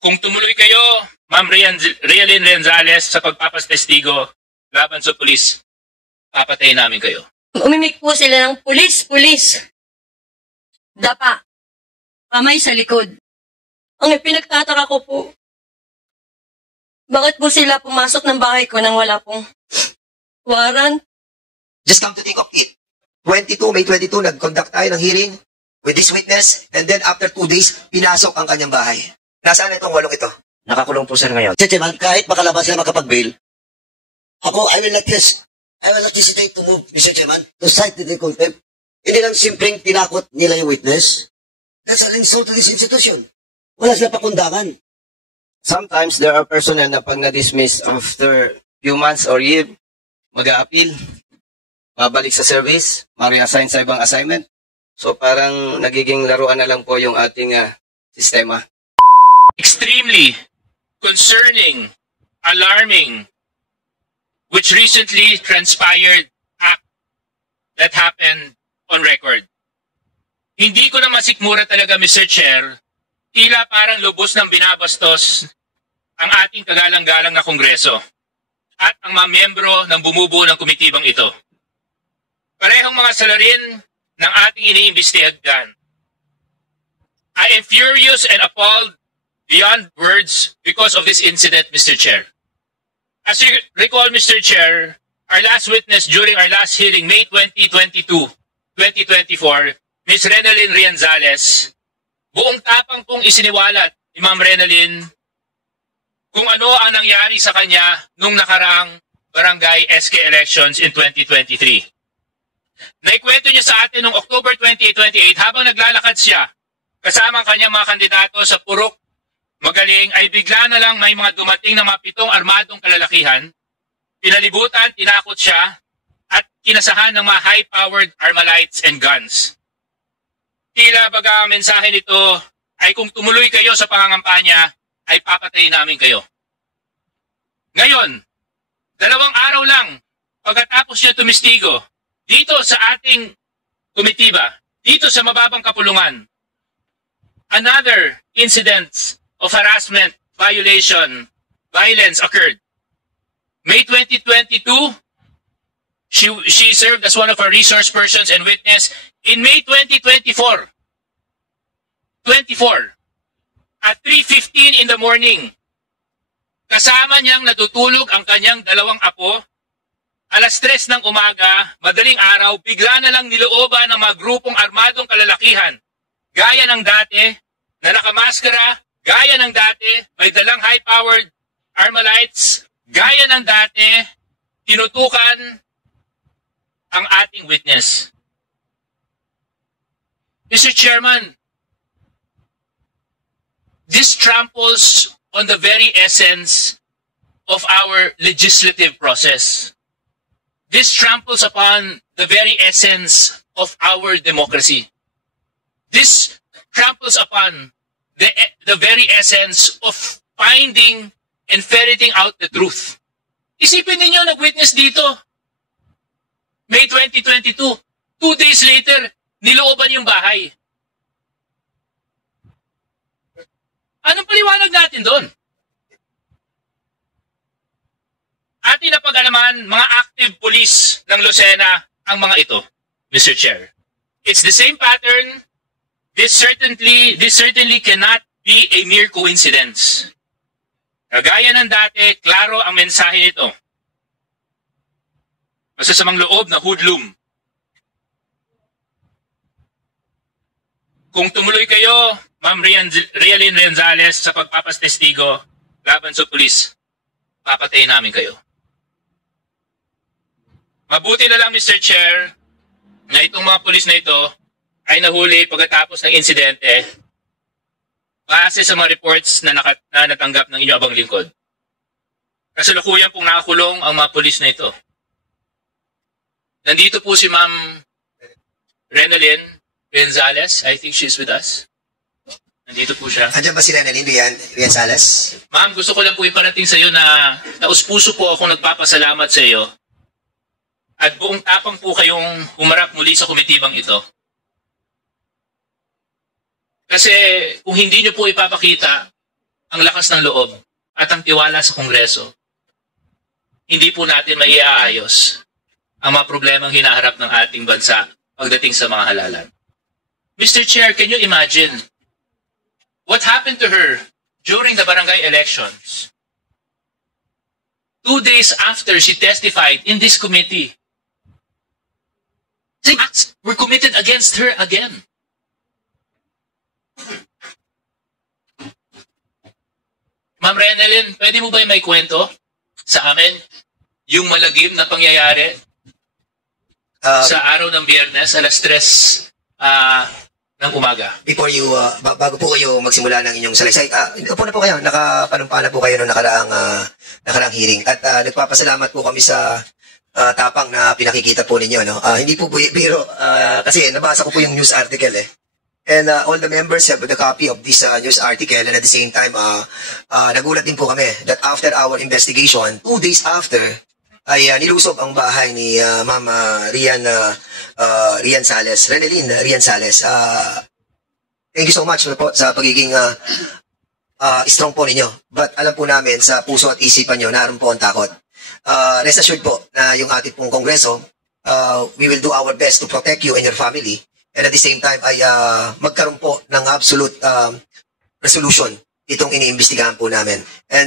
Kung tumuloy kayo, Ma'am Rialyn Renzales, sa pagpapastestigo laban sa pulis, papatayin namin kayo. Umimik po sila ng pulis. Dapa. Kamay sa likod. Ang ipinagtataka ko po, bakit po sila pumasok ng bahay ko nang wala pong warrant? Just come to think of it. May 22, nag-conduct tayo ng hearing with this witness, and then after 2 days, pinasok ang kanyang bahay. Nasaan itong 8 ito? Nakakulong po sir ngayon. Mr. Chairman, kahit makalabas sila makapag-bail, ako, I will not hesitate to move, Mr. Chairman, to cite the contempt. Hindi lang simpleng tinakot nila yung witness. That's an insult to this institution. Wala sila pakundangan. Sometimes there are personnel na pag na-dismiss after few months or year, mag-a-appeal, babalik sa service, ma-reassign sa ibang assignment. So parang nagiging laruan na lang po yung ating sistema. Extremely concerning, alarming, which recently transpired act that happened on record. Hindi ko na masikmura talaga, Mr. Chair, tila parang lubos ng binabastos ang ating kagalang-galang na Kongreso at ang mga miyembro ng bumubuo ng komitibang ito. Parehong mga salarin ng ating iniimbestigahan. I am furious and appalled beyond words because of this incident, Mr. Chair. As you recall, Mr. Chair, our last witness during our last hearing, May 2024, Ms. Renalyn Renzales, buong tapang pong isiniwalat ni Ma'am Renalyn kung ano ang nangyari sa kanya nung nakaraang barangay SK elections in 2023. Naikwento niya sa atin noong October 2028 habang naglalakad siya kasama ang kanyang mga kandidato sa Purok Magaling ay bigla na lang may mga dumating na mga 7 armadong kalalakihan, pinalibutan, tinakot siya at kinasahan ng mga high-powered armalites and guns. Tila baga ang mensahe nito ay kung tumuloy kayo sa pangangampanya ay papatayin namin kayo. Ngayon, 2 araw lang pagkatapos niya tumistigo dito sa ating komitiba, dito sa mababang kapulungan, another incident of harassment, violation, violence occurred. May 2022, she served as one of our resource persons and witness. In May 2024, at 3:15 in the morning, kasama niyang natutulog ang kanyang 2 apo. Alas 3 ng umaga, madaling araw, bigla na lang nilooban ng mga grupong armadong kalalakihan. Gaya ng dati, na nakamaskara, gaya ng dati, may dalang high-powered armalites, gaya ng dati, tinutukan ang ating witness. Mr. Chairman, this tramples on the very essence of our legislative process. This tramples upon the very essence of our democracy. This tramples upon the very essence of finding and ferreting out the truth. Isipin ninyo, nag-witness dito. May 2022. 2 days later, nilooban yung bahay. Anong paliwanag natin doon? Atin na pag-alaman, mga active police ng Lucena ang mga ito, Mr. Chair. It's the same pattern. This certainly cannot be a mere coincidence. Kagaya ng dati, klaro ang mensahe nito. Masasamang loob na hoodlum. Kung tumuloy kayo, Ma'am Rialyn Renzales, sa pagpapastestigo laban sa pulis, papatayin namin kayo. Mabuti na lang, Mr. Chair, na itong mga pulis na ito ay nahuli pagkatapos ng insidente base sa mga reports na natanggap ng inyong abang lingkod. Kasalukuyan pong nakakulong ang mga pulis na ito. Nandito po si Ma'am Renalyn Renzales. I think she's with us. Nandito po siya. Andiyan ba si Renalyn Renzales? Ma'am, gusto ko lang po iparating sa iyo na taus-puso po akong nagpapasalamat sa iyo. At buong tapang po kayong humarap muli sa komitibang ito. Kasi kung hindi nyo po ipapakita ang lakas ng loob at ang tiwala sa Kongreso, hindi po natin maiaayos ang mga problemang hinaharap ng ating bansa pagdating sa mga halalan. Mr. Chair, can you imagine what happened to her during the barangay elections? 2 days after she testified in this committee, the acts were committed against her again. Ma'am Renalyn, pwede mo ba may kwento sa amin yung malagim na pangyayari sa araw ng Biyernes, alas 3 ng umaga? Before you, bago po kayo magsimula ng inyong salaysay, upo na po kayo, nakapanumpa na po kayo noong nakaraang hearing. At nagpapasalamat po kami sa tapang na pinakikita po ninyo. No? Hindi po biro, kasi nabasa ko po yung news article eh. And all the members have the copy of this news article, and at the same time, nagulat din po kami that after our investigation, 2 days after, ay nilusob ang bahay ni Ma'am Rian Sales, Renalyn Rian Sales. Thank you so much po sa pagiging strong po ninyo. But alam po namin sa puso at isipan nyo, naroon po ang takot. Rest assured po na yung ating pong Kongreso, we will do our best to protect you and your family. And at the same time ay magkaroon po ng absolute resolution itong iniimbestigahan po namin. And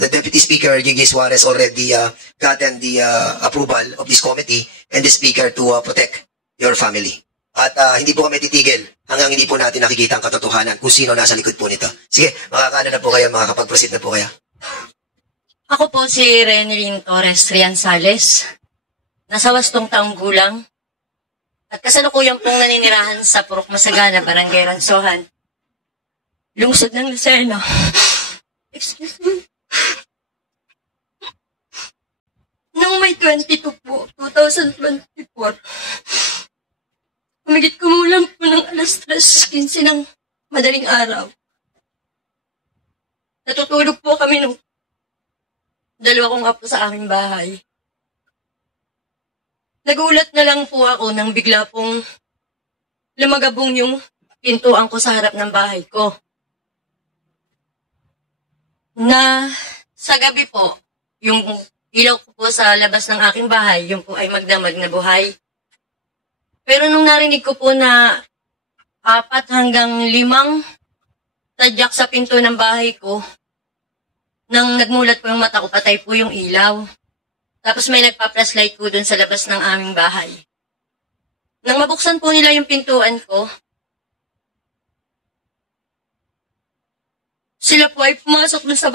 the Deputy Speaker, J.J. Suarez, already gotten the approval of this committee and the Speaker to protect your family. At hindi po kami titigil hanggang hindi po natin nakikita ang katotohanan kung sino nasa likod po nito. Sige, makakaano na po kayo, makakapag-proceed na po kayo. Ako po si Renalyn Torres Rian Sales. Nasa 8 taong gulang. At kasalukuyan pong naninirahan sa Purok Masagana, Barangay Ransohan, lungsod ng Lucena. Excuse me. Noong May 22 po, 2024, humigit kumulang po ng alas 3:15 ng madaling araw. Natutulog po kami ng 2 kong apo sa aming bahay. Nagulat na lang po ako nang bigla pong lumagabong yung pintuan ko sa harap ng bahay ko. Na sa gabi po, yung ilaw ko po sa labas ng aking bahay, yung po ay magdamag na buhay. Pero nung narinig ko po na 4 hanggang 5 tadyak sa pinto ng bahay ko, nang nagmulat po yung mata ko, patay po yung ilaw. Tapos may nagpa-flashlight po dun sa labas ng aming bahay. Nang mabuksan po nila yung pintuan ko, sila po ay pumasok dun sa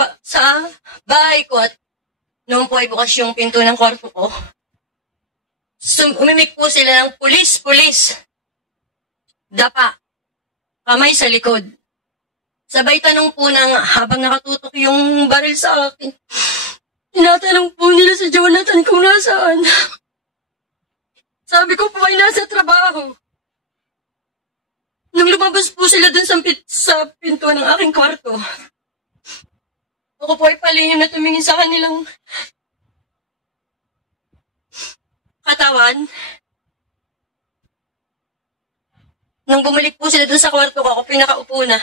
bahay ko at noon po ay bukas yung pinto ng kwarto ko. Umimik po sila ng pulis, pulis. Dapa. Kamay sa likod. Sabay tanong po habang nakatutok yung baril sa akin. Tinatanong po nila si Jonathan kung nasaan. Sabi ko po ay nasa trabaho. Nung lumabas po sila dun sa pinto ng aking kwarto, ako po ay palihim na tumingin sa kanilang katawan. Nung bumalik po sila dun sa kwarto ko, ako pinakaupo na.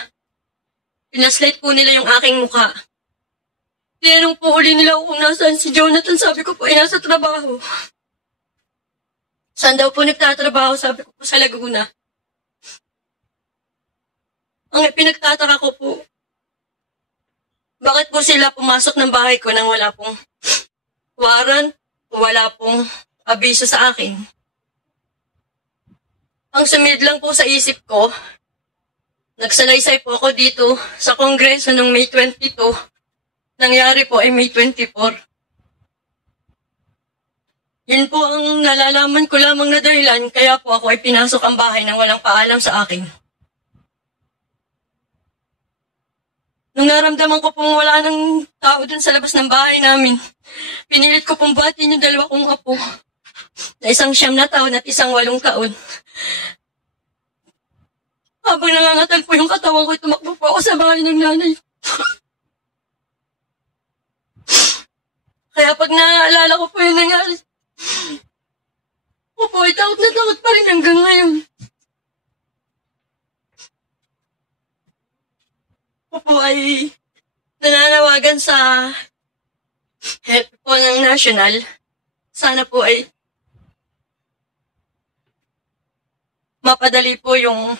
Pinaslight po nila yung aking mukha. Tinanong po uli nila kung nasaan si Jonathan. Sabi ko po ay nasa trabaho. Saan daw po nagtatrabaho? Sabi ko po sa Laguna. Ang pinagtataka ko po, bakit po sila pumasok ng bahay ko nang wala pong warrant, wala pong abiso sa akin? Ang sumilid lang po sa isip ko, nagsalaysay po ako dito sa Kongreso noong May 22. Nangyari po ay May 24. Yun po ang nalalaman ko lamang na dahilan, kaya po ako ay pinasok ang bahay nang walang paalam sa akin. Nung naramdaman ko pong wala ng tao dun sa labas ng bahay namin, pinilit ko pong buhatin yung 2 kong apo, na 1 9 taon at 1 8 taon. Habang nangangatal po yung katawan ko, tumakbo po ako sa bahay ng nanay. Kaya pag naaalala ko po yung nangyari, ako po ay takot na takot pa rin hanggang ngayon. Ako po ay nananawagan sa head po ng national. Sana po ay mapadali po yung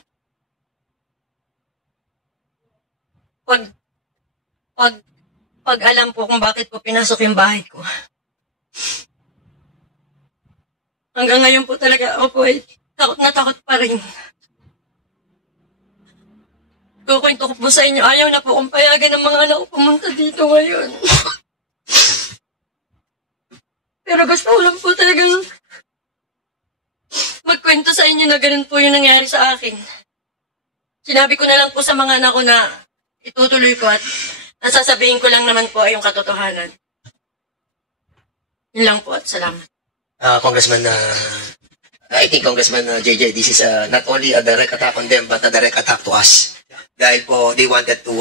pag-alam po kung bakit po pinasok yung bahay ko. Hanggang ngayon po talaga ako po ay takot na takot pa rin. Kukwento ko po sa inyo, ayaw na po kong payagan ng mga anak ko pumunta dito ngayon. Pero gusto ko lang po talagang magkwento sa inyo na ganun po yung nangyari sa akin. Sinabi ko na lang po sa mga anak ko na itutuloy ko at nasasabihin ko lang naman po ay yung katotohanan. Yun lang po at salamat. Congressman, I think Congressman JJ, this is not only a direct attack on them, but a direct attack to us. Dahil po, they wanted to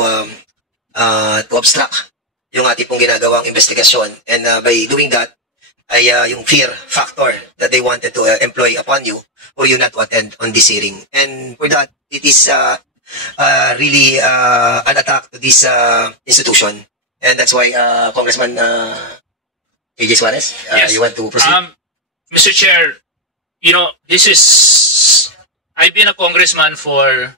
obstruct yung ating pong ginagawang investigasyon. And by doing that, ay yung fear factor that they wanted to employ upon you for you not to attend on this hearing. And for that, it is really an attack to this institution. And that's why, Congressman JJ Suarez, Yes. you want to proceed? Mr. Chair, this is, I've been a congressman for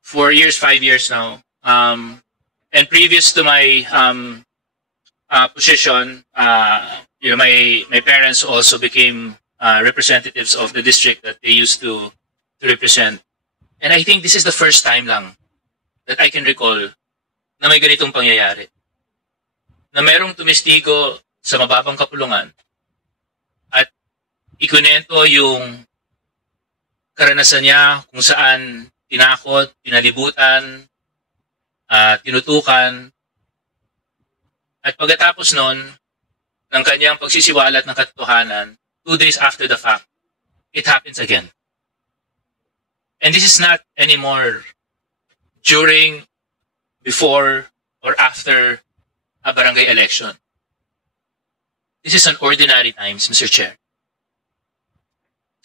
4 years, 5 years now. And previous to my position, my parents also became representatives of the district that they used to represent. And I think this is the first time lang that I can recall na may ganitong pangyayari. Na merong tumistigo sa mababang kapulungan at ikunento yung karanasan niya kung saan tinakot, pinalibutan, tinutukan. At pagkatapos nun, ng kanyang pagsisiwalat ng katotohanan, 2 days after the fact, it happens again. And this is not anymore during, before, or after a barangay election. This is an ordinary times, Mr. Chair.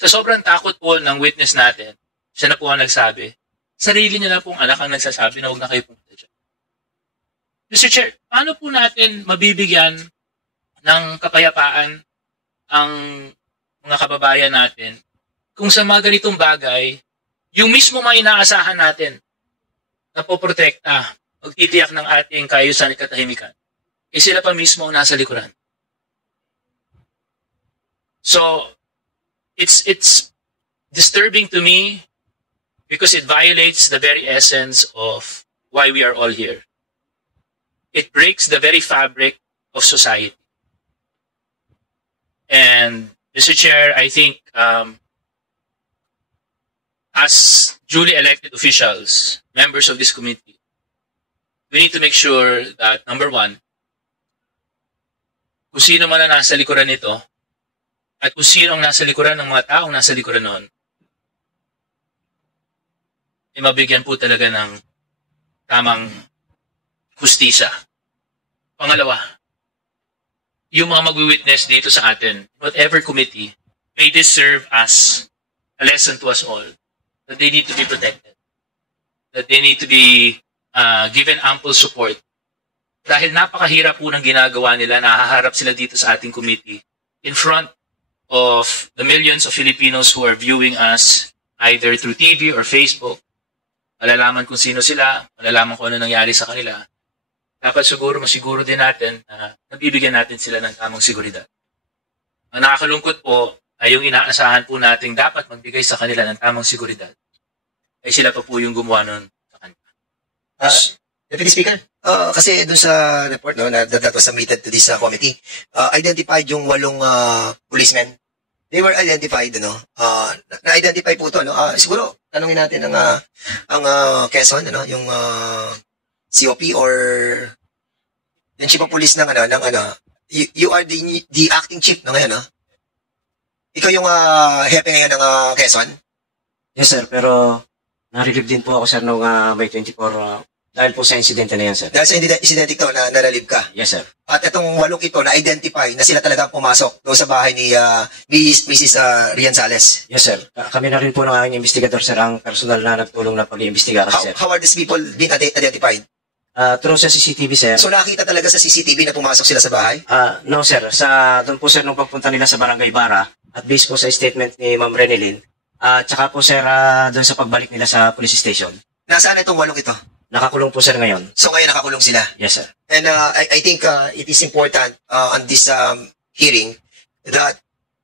Sa sobrang takot po ng witness natin, siya na po ang nagsabi, sarili niya na pong anak ang nagsasabi na huwag na kayo pumunta dyan. Mr. Chair, paano po natin mabibigyan ng kapayapaan ang mga kababayan natin kung sa mga ganitong bagay, yung mismo mga inaasahan natin na poprotekta, magtitiyak ng ating kaayusan at katahimikan, sila pa mismo ang nasa likuran. So, it's disturbing to me because it violates the very essence of why we are all here. It breaks the very fabric of society. And, Mr. Chair, I think as duly elected officials, members of this committee, we need to make sure that, number one, kung sino man na nasa likuran nito, at kung sino ang nasa likuran ng mga taong nasa likuran noon, ay mabigyan po talaga ng tamang hustisya. Pangalawa, yung mga magwi-witness dito sa atin, whatever committee, may this serve as a lesson to us all that they need to be protected, that they need to be given ample support. Dahil napakahirap po ng ginagawa nila, nahaharap sila dito sa ating committee in front of the millions of Filipinos who are viewing us either through TV or Facebook. Malalaman kung sino sila, malalaman kung ano nangyari sa kanila. Dapat siguro, masiguro din natin na nabibigyan natin sila ng tamang seguridad. Ang nakakalungkot po ay yung inaasahan po natin dapat magbigay sa kanila ng tamang seguridad. Ay sila pa po yung gumawa nun sa kanila. Deputy Speaker, kasi dun sa report na that was submitted to this committee, identified yung 8 policemen. They were identified, na-identify po ito, siguro, tanungin natin ang Quezon, yung COP or yung chief of police ng you are the acting chief na ngayon, Ikaw yung hepe ngayon ng Quezon? Yes, sir, pero narilib din po ako, sir, noong May 24, dahil po sa insidente na yan, sir. Dahil sa insidente ito na naralib ka? Yes, sir. At itong 8 ito na-identify na sila talagang pumasok doon sa bahay ni Mrs. Rian Sales. Yes, sir. Kami na rin po ng aking investigator, sir, ang personal na nagtulong na pag-iimbestiga kasi, sir. How are these people being identified? Through sa CCTV, sir. So nakita talaga sa CCTV na pumasok sila sa bahay? No, sir. Doon po, sir, nung pagpunta nila sa Barangay Bara, at based po sa statement ni Ma'am Renelyn, tsaka po, sir, doon sa pagbalik nila sa police station. Nasaan itong 8 ito? Nakakulong po, sir, ngayon. So ngayon nakakulong sila? Yes, sir. And I think it is important on this hearing that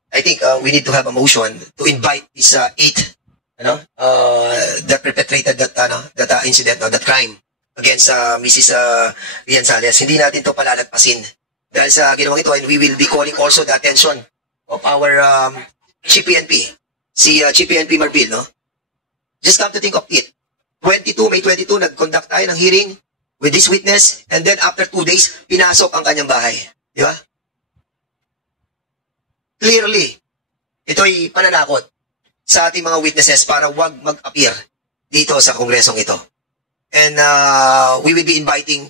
I think we need to have a motion to invite these 8 that perpetrated that incident, that crime against Mrs. Rian Sales. Hindi natin to palalagpasin dahil sa ginawang ito, and we will be calling also the attention of our CPNP, si CPNP Marbil, no? Just come to think of it. May 22, nag-conduct tayo ng hearing with this witness, and then after 2 days, pinasok ang kanyang bahay. Di ba? Clearly, ito ay pananakot sa ating mga witnesses para wag mag-appear dito sa kongresong ito. And we will be inviting,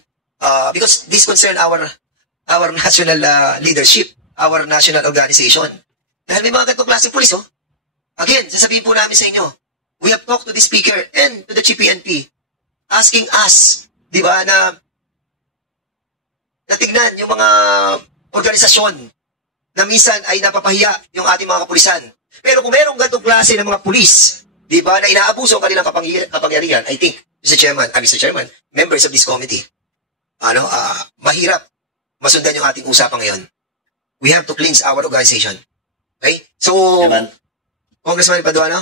because this concern our national leadership, our national organization. Dahil may mga ganitong klaseng pulis, oh. Again, sasabihin po namin sa inyo, we have talked to the speaker and to the GPNP, asking us, di ba, na tignan yung mga organisasyon na minsan ay napapahiya yung ating mga kapulisan. Pero kung merong ganitong klase ng mga pulis, di ba, na inaabuso ang kanilang kapangyarihan, I think, Mr. Chairman, members of this committee, mahirap masundan yung ating usapan ngayon. We have to cleanse our organization. Okay? So, Congressman Paduano,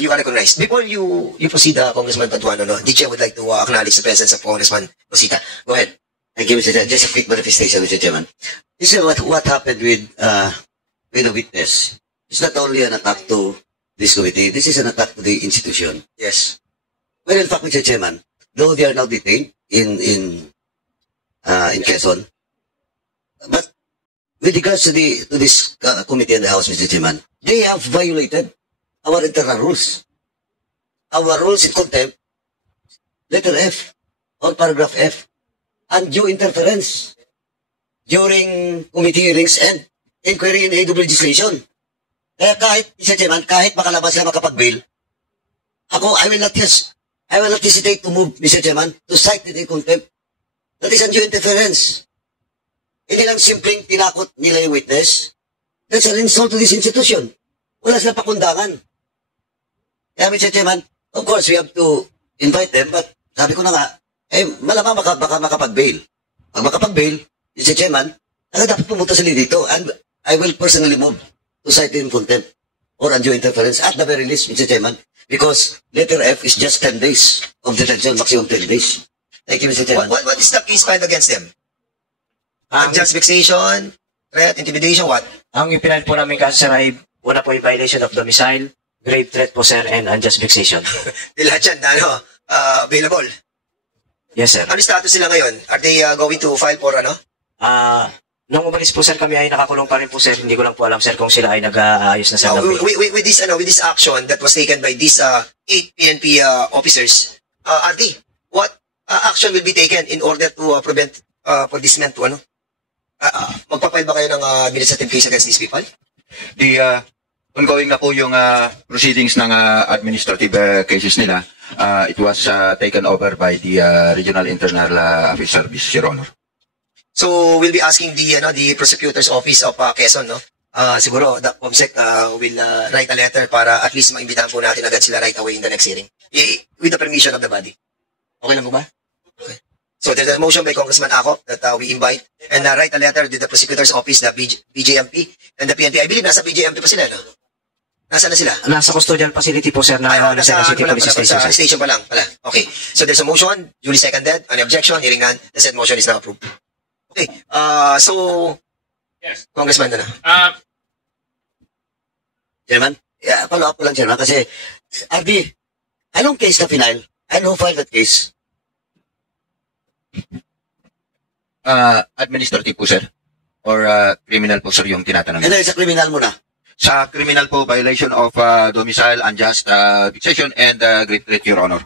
you are recognized. Before you proceed, Congressman Paduano, DJ would like to acknowledge the presence of Congressman Rosita. Go ahead. Thank you, Mr. Chairman. Just a quick manifestation, Mr. Chairman. This is what happened with the witness. It's not only an attack to this committee, this is an attack to the institution. Yes. Well, in fact, Mr. Chairman, though they are now detained in Quezon, but with regards to this committee in the House, Mr. Chairman, they have violated our internal rules. Our rules in contempt, letter F, or paragraph F, undue interference during committee hearings and inquiry in aid of legislation. Kaya kahit, Mr. Chairman, kahit makalabas sila makapag-bail, I will not hesitate to move, Mr. Chairman, to cite it in contempt. That is undue interference. Hindi lang simpleng tinakot nila yung witness. That's an insult to this institution. Wala silang pakundangan. Kaya, Mr. Chairman, of course, we have to invite them, but sabi ko na nga, malamang baka makapag-bail. Pag makapag-bail, Mr. Chairman, dapat pumunta sila dito, and I will personally move to cite in contempt or undue interference at the very least, Mr. Chairman, because letter F is just 10 days of detention, maximum 10 days. Thank you, Mr. Chairman. What is the case filed against them? Unjust vexation, threat, intimidation, what? Ang ipinal po namin kaso, sir, ay una po yung violation of domicile, grave threat po, sir, and unjust vexation. Lahat yan, available. Yes, sir. Ano status sila ngayon? Are they going to file for Nung umalis po, sir, kami ay nakakulong pa rin po, sir. Hindi ko lang po alam, sir, kung sila ay nag-aayos na sa gabi. With this action that was taken by these 8 PNP officers, Artie, what action will be taken in order to prevent policemen to magpapile ba kayo ng administrative case against these people? The ongoing na po yung proceedings ng administrative cases nila. It was taken over by the Regional Internal Affairs Service, Your Honor. So we'll be asking the prosecutor's office of Quezon, no? Siguro the COMSEC will write a letter para at least maimbitahan po natin agad sila right away in the next hearing. With the permission of the body. Okay lang po ba? Okay. So there's a motion by Congressman Acop that we invite and write a letter to the prosecutor's office, the BJMP and the PNP. I believe nasa BJMP pa sila, no? Nasaan na sila? Nasa custodial facility po, sir, na nasa City Police Station. Sa station pa lang. Okay. So there's a motion, duly seconded, an objection, hearing none, the said motion is now approved. Okay. So, Yes. Congressman na. Chairman, follow up ko lang, Chairman, kasi, Ardi, anong case na final? And who filed that case? Administrative po, sir. Or criminal po, sir, yung tinatanong. And then sa criminal muna. Sa criminal po, violation of domicile, unjust vexation, and grave threat, Your Honor.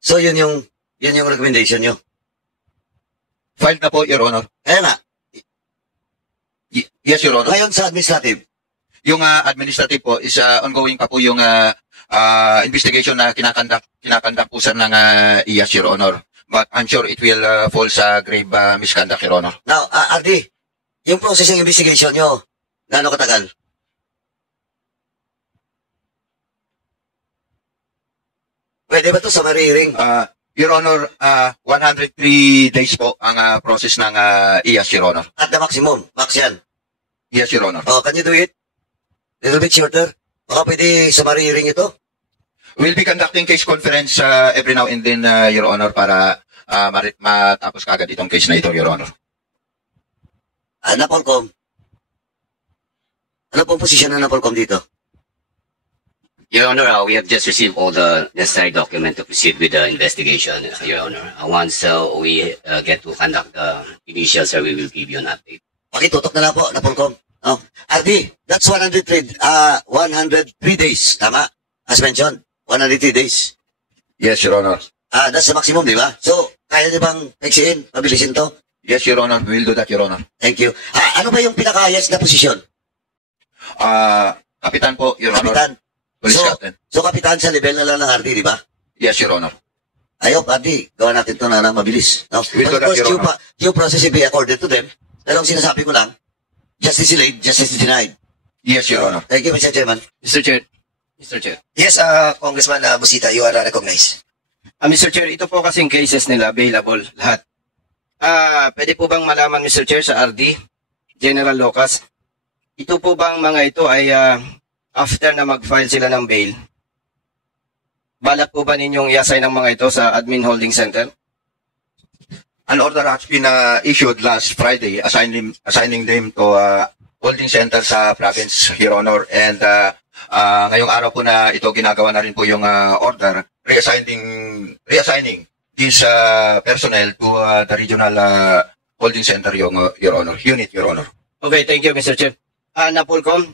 So yun yung recommendation nyo. Filed na po, Your Honor. Kaya nga, Yes, Your Honor. ngayon sa administrative, Yung administrative po is ongoing pa po yung investigation na kinakandak po, sir, ng IAS, Your Honor. but I'm sure it will fall sa grave misconduct, Your Honor. Now, RD, yung processing investigation nyo, gaano katagal? Pwede ba ito sa hearing? Your Honor, 103 days po ang process ng IAS, Your Honor. At the maximum, max yan. Yes, Your Honor. Oh, can you do it? Little bit shorter? Baka pwede sa hearing ito? We'll be conducting case conference every now and then, Your Honor, para matapos kagad itong case na ito, Your Honor. Napolcom. Ano pong posisyon ng Napolcom dito? Your Honor, we have just received all the necessary document to proceed with the investigation, Your Honor. Once we get to conduct the initial survey, we will give you an update. Pakitutok na lang po, Napolcom. Oh. RD, that's 103 days, tama? As mentioned, 103 days. Yes, Your Honor. That's the maximum, di ba? So, kaya niyo bang eksiin, pabilisin to? Yes, Your Honor. We will do that, Your Honor. Thank you. Ano ba yung pinaka-highest na posisyon? Kapitan po, Your Honor. Kapitan. Police Captain. So, kapitan sa level na lang ng RD, di ba? Yes, Your Honor. Ayok, RD, gawa natin ito na mabilis. No? We'll do Of that, course, Your Honor. due process will be according to them. Pero ang sinasabi ko lang, justice delayed, justice denied. Yes, Your Honor. Thank you, Mr. Chairman. Mr. Chair. Yes, Congressman Busita, you are recognized. Mr. Chair, ito po kasing cases nila available lahat. Pwede po bang malaman, Mr. Chair, sa RD, General Locas, ito po bang mga ito ay after na mag-file sila ng bail, balak po ba ninyong i-assign ng mga ito sa Admin Holding Center? An order has been issued last Friday assigning them to holding center sa province, Your Honor. And ngayong araw po na ito ginagawa na rin po yung order, reassigning this personnel to the regional holding center, Your Honor, unit, Your Honor. Okay, thank you, Mr. Chair. Napolcom,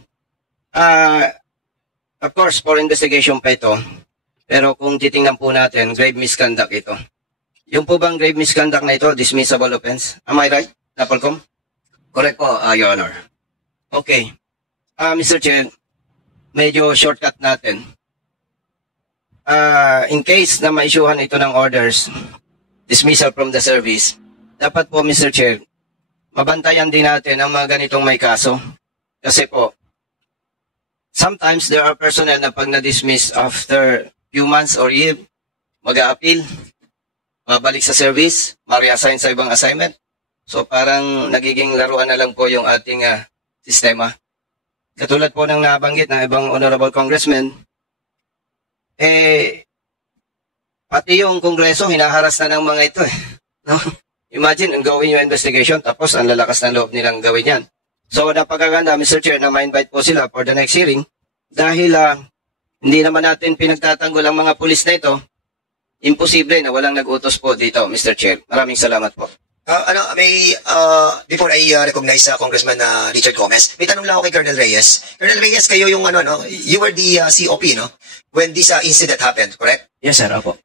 of course, for investigation pa ito, pero kung titingnan po natin, grave misconduct ito. Yung po bang grave misconduct na ito, dismissible offense? Am I right, Napolcom? Correct po, Your Honor. Okay. Mr. Chair, medyo shortcut natin. In case na ma-issuehan ito ng orders, dismissal from the service, dapat po, Mr. Chair, mabantayan din natin ang mga ganitong may kaso. Kasi po, sometimes there are personnel na pag na-dismiss after few months or year, mag-a-appeal, babalik sa service, ma-reassign sa ibang assignment. So parang nagiging laruan na lang po yung ating sistema. Katulad po ng nabanggit ng ibang honorable congressmen, pati yung kongreso, hinaharas na ng mga ito. No? Imagine, ang gawin yung investigation, tapos ang lalakas ng loob nilang gawin yan. So, napakaganda, Mr. Chair, na ma-invite po sila for the next hearing dahil hindi naman natin pinagtatanggol ang mga pulis na ito. Imposible na walang nag-utos po dito, Mr. Chair. Maraming salamat po. Before I recognize Congressman Richard Gomez, may tanong lang ako kay Colonel Reyes. Colonel Reyes, kayo yung you were the COP, no? When this incident happened, correct? Yes, sir. Opo.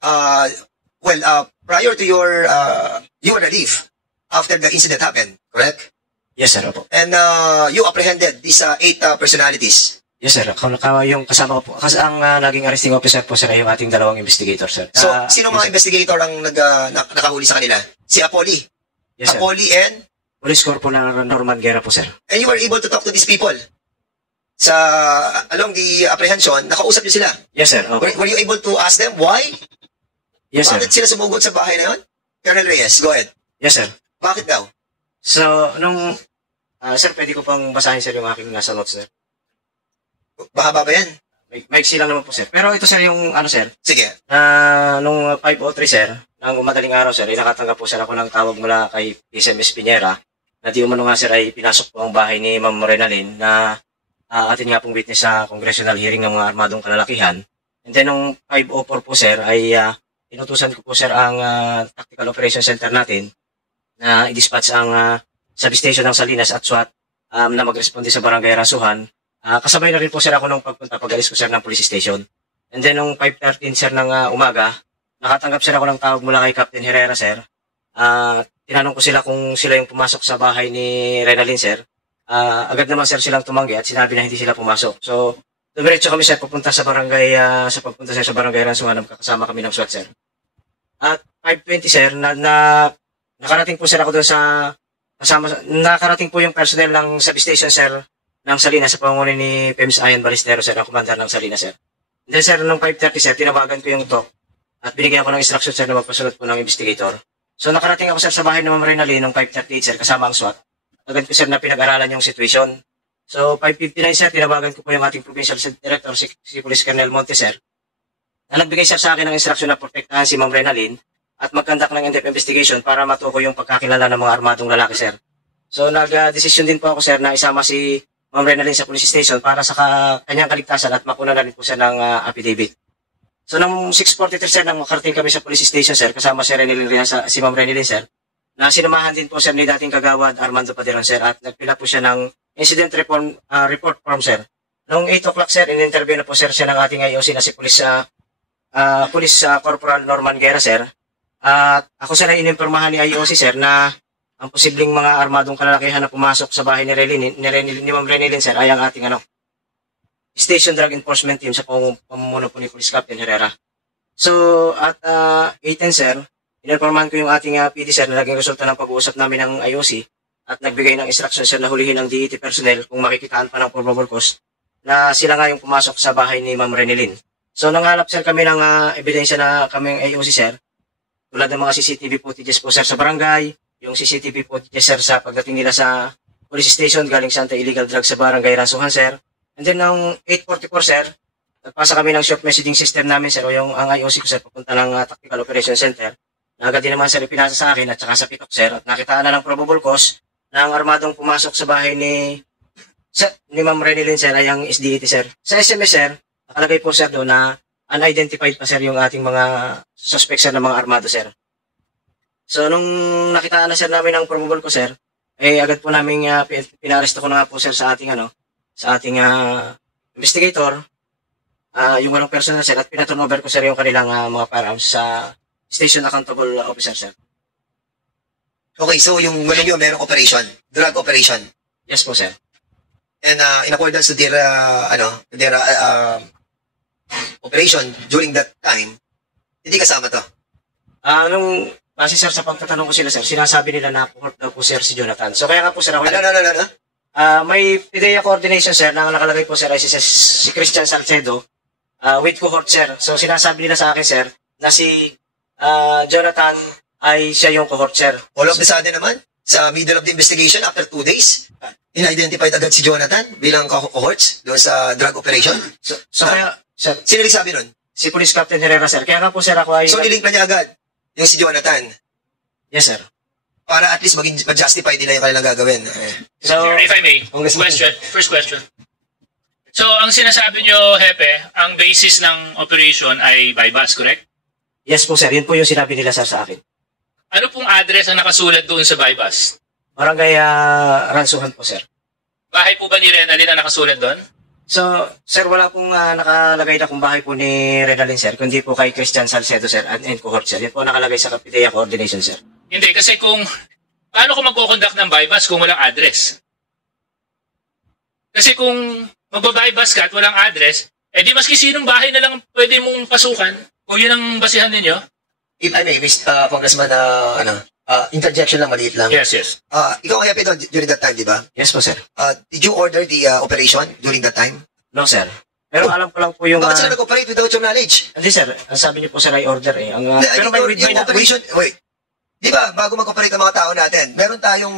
Prior to your, you were relief after the incident happened, correct? Yes, sir. Opo. And you apprehended these 8 personalities. Yes, sir. Yung kasama ko po. Kasi ang naging arresting officer po, sir, ay yung ating dalawang investigator, sir. So, sino mga investigator ang nakahuli sa kanila? Si Apolli? Yes, sir. Apolli and? Police Corporal Norman Guerra po, sir. And you were able to talk to these people? Along the apprehension, nakausap niyo sila? Yes, sir. Opo. Were you able to ask them why? Yes, sir. Bakit sila sumugod sa bahay na yun? Colonel Reyes, go ahead. Yes, sir. Bakit daw? So, sir, pwede ko pang basahin, sir, yung aking nasa notes, sir. Bahaba ba yan? Maiksi lang naman po, sir. Pero ito, sir, yung sir. Sige. Nung 5:03, sir, ng madaling araw, sir, nakatanggap po, sir, ako ng tawag mula kay SMS Piñera na di umano nga, sir, ay pinasok po ang bahay ni Ma'am Renalyn na atin nga pong witness sa congressional hearing ng mga armadong kalalakihan. And then, nung 5:04 po, sir, ay inutusan ko po, sir, ang Tactical Operations Center natin na i-dispatch ang substation ng Salinas at SWAT na mag-responde sa Barangay Rasuhan. Kasabay na rin po, sir, ako nung pag-alis ko, sir, ng police station. And then, nung 5:13, sir, ng umaga, nakatanggap, sir, ako ng tawag mula kay Captain Herrera, sir. Tinanong ko sila kung sila yung pumasok sa bahay ni Renalyn, sir. Agad naman, sir, silang tumanggi at sinabi na hindi sila pumasok. So, dumiretso kami, sir, pupunta sa barangay, sa Barangay Rasuhan, kasama kami ng SWAT, sir. At 5:20 sir, nakarating po sir ako doon sa nakarating po yung personnel ng substation sir ng Salinas sa pangunguna ni PEMS Ayan Balestero sir, ang commander ng Salinas sir. Then sir, nung 5:30 sir, tinawagan ko yung TOC at binigyan ko ng instruction sir na magpasunod po ng investigator. So nakarating ako sir sa bahay ng Ma'am Renalyn nung 5:38 sir, kasama ang SWAT. Agad ko sir na pinag-aralan yung situation. So 5:59 sir, tinawagan ko po yung ating provincial director, si Police Colonel Monte sir, na nagbigay sir sa akin ng instruction na protektahan si Ma'am Renalyn at mag-conduct ng in-depth investigation para matukoy yung pagkakilala ng mga armadong lalaki sir. So nag-desisyon din po ako sir na isama si Ma'am Renalyn sa police station para sa kanyang kaligtasan at makuna na rin po siya ng affidavit. So nung 6:43 sir, nang makarating kami sa police station sir, kasama si Ma'am Renalyn sir, na sinamahan din po sir ni dating kagawad Armando Paderon sir, at nagpila po siya ng incident report form sir. Noong 8 o'clock sir, in-interview na po sir siya ng ating IOC na si Police Corporal Norman Guerra sir. At ako sir ay inimpormahan ni IOC sir na ang posibleng mga armadong kalalakihan na pumasok sa bahay ni Ma'am Renalyn sir ay ang ating Station Drug Enforcement Team sa pamumuno po ni Police Captain Herrera. So at 8:10 sir, ininformahan ko yung ating PD sir na naging resulta ng pag-uusap namin ng IOC at nagbigay ng instruction sir na hulihin ang DET personnel kung makikitaan pa ng probable cause na sila nga yung pumasok sa bahay ni Ma'am Renalyn. So nangalap sir kami ng ebidensya na kaming IOC sir, tulad ng mga CCTV footages po sir sa barangay, yung CCTV footages sir sa pagdating nila sa police station galing sa anti-illegal drugs sa barangay Ransuhan sir. And then ng 8:44 sir, nagpasa kami ng short messaging system namin sir, o yung ang IOC ko sir papunta ng Tactical Operation Center. Agad din naman sir ipinasa sa akin at saka sa pitok sir, at nakitaan na ng probable cause na ang armadong pumasok sa bahay ni Ma'am Renalyn sir ay ang SDET sir. Sa SMS sir, nakalagay po sir doon na unidentified pa sir yung ating mga suspect sir na mga armado sir. So nung nakitaan na sir namin ang probable cause sir, agad po namin pinaresto ko na nga po sir sa ating investigator, yung walang personal sir, at pinaturnover ko sir yung kanilang mga firearms sa station accountable officer sir. Okay, so yung wala nyo, merong operation, drug operation. Yes po sir. And in accordance to their operation during that time, hindi kasama to. Nung base sir sa pagtatanong ko sila sir, sinasabi nila na cohort daw po sir si Jonathan. So kaya nga po sir ako may PIDEA coordination sir na nakalagay po sir ay si Christian Salcedo with cohort sir. So sinasabi nila sa akin sir na si Jonathan ay siya yung cohort sir. All of the sudden naman, sa middle of the investigation, after 2 days, in-identified agad si Jonathan bilang cohorts doon sa drug operation. So kaya sir, sino nagsabi nun? Si Police Captain Herrera sir. Kaya nga po sir ako ay... So nilink na niya agad yung si Jonathan? Yes sir. Para at least mag-justify nila yung kanilang gagawin. So, if I may, first question. So, ang sinasabi nyo, Hepe, ang basis ng operation ay bypass, correct? Yes po sir, yun po yung sinabi nila sir sa akin. Ano pong address ang nakasulat doon sa bypass? Barangay Ransuhan po sir. Bahay po ba ni Renalyn ang nakasulat doon? So, sir, wala pong nakalagay na kung bahay po ni Renalyn sir, kundi po kay Christian Salcedo sir and cohort sir. Yan po nakalagay sa PIDEA coordination sir. Hindi, kasi paano kung magkukonduct ng bypass kung walang address? Kasi kung magbabypass ka at walang address, di maski sinong bahay na lang pwede mong pasukan kung yun ang basihan ninyo. If I may, Congressman, interjection lang, maliit lang. Yes. Ikaw kaya Pito during that time, di ba? Yes po sir. Did you order the operation during that time? No sir. Pero alam ko lang po yung... Bakit sila nag-operate without your knowledge? Hindi sir, ang sabi niyo po sir ay order eh. Pero may yung operation, wait. Di ba, bago mag-operate ang mga tao natin, meron tayong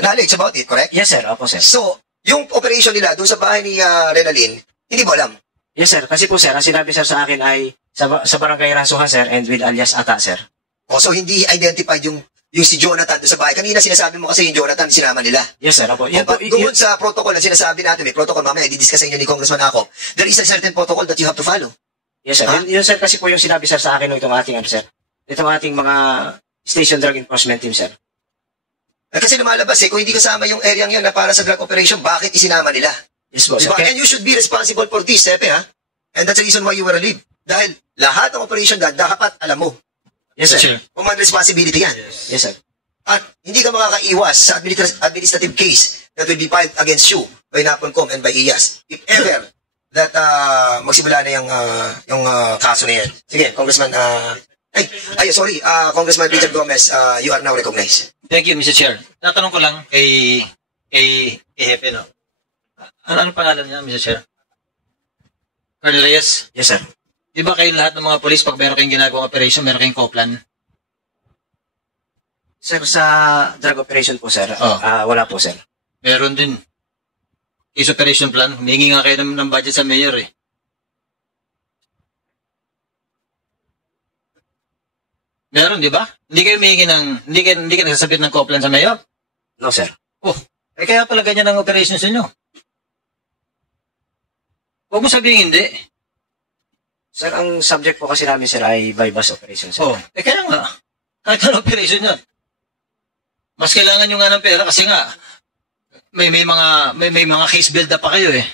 knowledge about it, correct? Yes sir, opo sir. So, yung operation nila doon sa bahay ni Renalyn, hindi mo alam? Yes sir, kasi po sir, ang sinabi sir sa akin ay sa barangay Ransuhan sir and with alias Ata sir. So hindi identified yung si Jonathan doon sa bahay. Kanina sinasabi mo kasi yung Jonathan sinama nila. Yes sir, opo. Doon sa protocol na sinasabi natin, may protocol mamaya, i-discuss inyo ni Congressman ako. There is a certain protocol that you have to follow. Yes sir, yun sir kasi po yung sinabi sir sa akin ng itong ating sir. Itong ating mga Station Drug Enforcement Team, sir. Kasi lumalabas kung hindi kasama yung area yun na para sa drug operation, bakit isinama nila? Yes, boss. Diba? Okay. And you should be responsible for this, Sepe, ha? And that's the reason why you were relieved. Dahil lahat ng operation dapat alam mo. Yes, sir. Command responsibility yan. Yes, sir. At hindi ka makakaiwas sa administrative case that will be filed against you by NAPOLCOM and by IAS. If ever that magsimula na yung kaso na yan. Sige, Congressman Sorry, Congressman Richard Gomez, you are now recognized. Thank you, Mr. Chair. Tatanong ko lang kay Hepe, no? Ano pangalan niya, Mr. Chair? Colonel Reyes? Yes, sir. Di ba kayo lahat ng mga polis, pag meron kayong ginagawang operation, meron kayong co-plan? Sir, sa drug operation po, sir, Oh. wala po, sir. Meron din. Case operation plan. Humingi nga kayo ng budget sa mayor eh. Meron, di ba? Hindi kayo humingi ng, hindi kayo nagsasabit ng co-plan sa mayor? No, sir. Kaya pala ganyan ang operations ninyo. Huwag mo sabihin hindi. Sir, ang subject po kasi namin, sir, ay bypass operation, sir. Kaya nga. Kahit ano operation yan. Mas kailangan nyo nga ng pera kasi nga, may mga case build up pa kayo eh.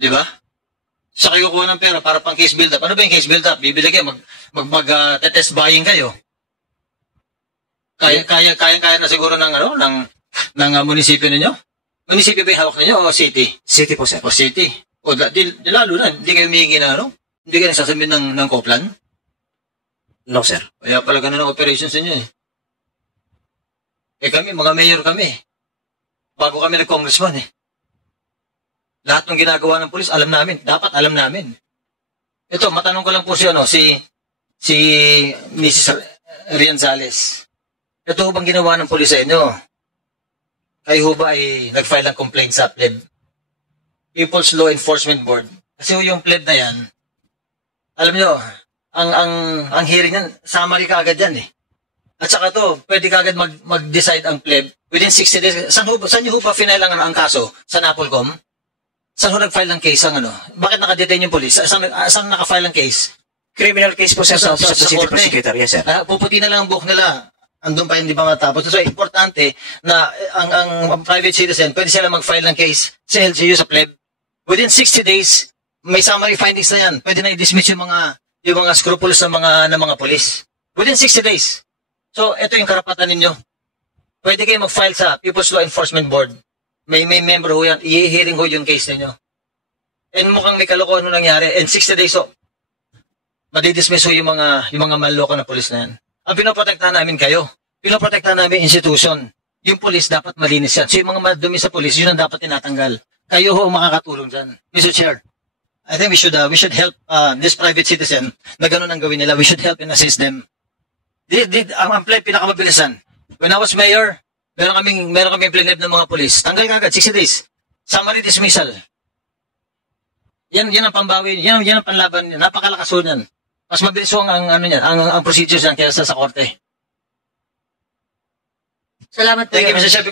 Di ba? Sa kayo kuha ng pera para pang case build up. Ano ba yung case build up? Bibili kayo, test buying kayo. Kaya na siguro ng munisipyo ninyo? Munisipyo ba yung hawak ninyo o city? City po, sir. O city. Lalo na, hindi kayo humingi ng hindi kayo nagsasabit ng co-plan? No, sir. Kaya pala ganun ang operations ninyo eh. Kami, mga mayor kami. Bago kami nag-congressman eh. Lahat ng ginagawa ng pulis, alam namin. Dapat alam namin. Ito, matanong ko lang po si Mrs. Rianzales. Ito bang ginawa ng pulis sa inyo? Kayo ba ay nag-file ng complaint sa PLEB? People's Law Enforcement Board. Kasi yung PLEB na yan, alam nyo, ang hearing yan, summary ka agad yan eh. At saka to, pwede ka agad mag-decide ang PLEB within 60 days. Saan nyo ba final ang kaso? Sa Napolcom? Saan ho nag-file ng case ang Bakit nakadetain yung police? Saan naka-file ang case? Criminal case po, sir, sa city korte. prosecutor. Yes, sir. Puputi na lang ang buhok nila. Andun pa hindi ba matapos? So, importante na ang private citizen, pwede sila mag-file ng case sa LGU sa PLEB. Within 60 days, may summary findings na yan. Pwede na i-dismiss yung mga scrupulous ng mga polis. Within 60 days. So, ito yung karapatan ninyo. Pwede kayo mag-file sa People's Law Enforcement Board. May member ho yan. I-hearing ho yung case ninyo. And mukhang may kalokohan ho nangyari. And 60 days ho, madidismiss ho yung mga maloko na polis na yan. Ang pinoprotektahan namin kayo. Pinoprotektahan namin institution. Yung polis dapat malinis yan. So yung mga madumi sa polis, yun ang dapat tinatanggal. Kayo ho makakatulong dyan. Mr. Chair, I think we should help this private citizen na ganun ang gawin nila. We should help and assist them. Ang PLEB pinakamabilisan. When I was mayor, meron kaming PLEB ng mga polis. Tanggal kagad, 60 days. Summary dismissal. Yan ang pambawi, yan ang panlaban, napakalakas ho yan. Mas mabilis ho ang procedures yan kaya sa korte. Salamat po. Thank you, Mr. Chair.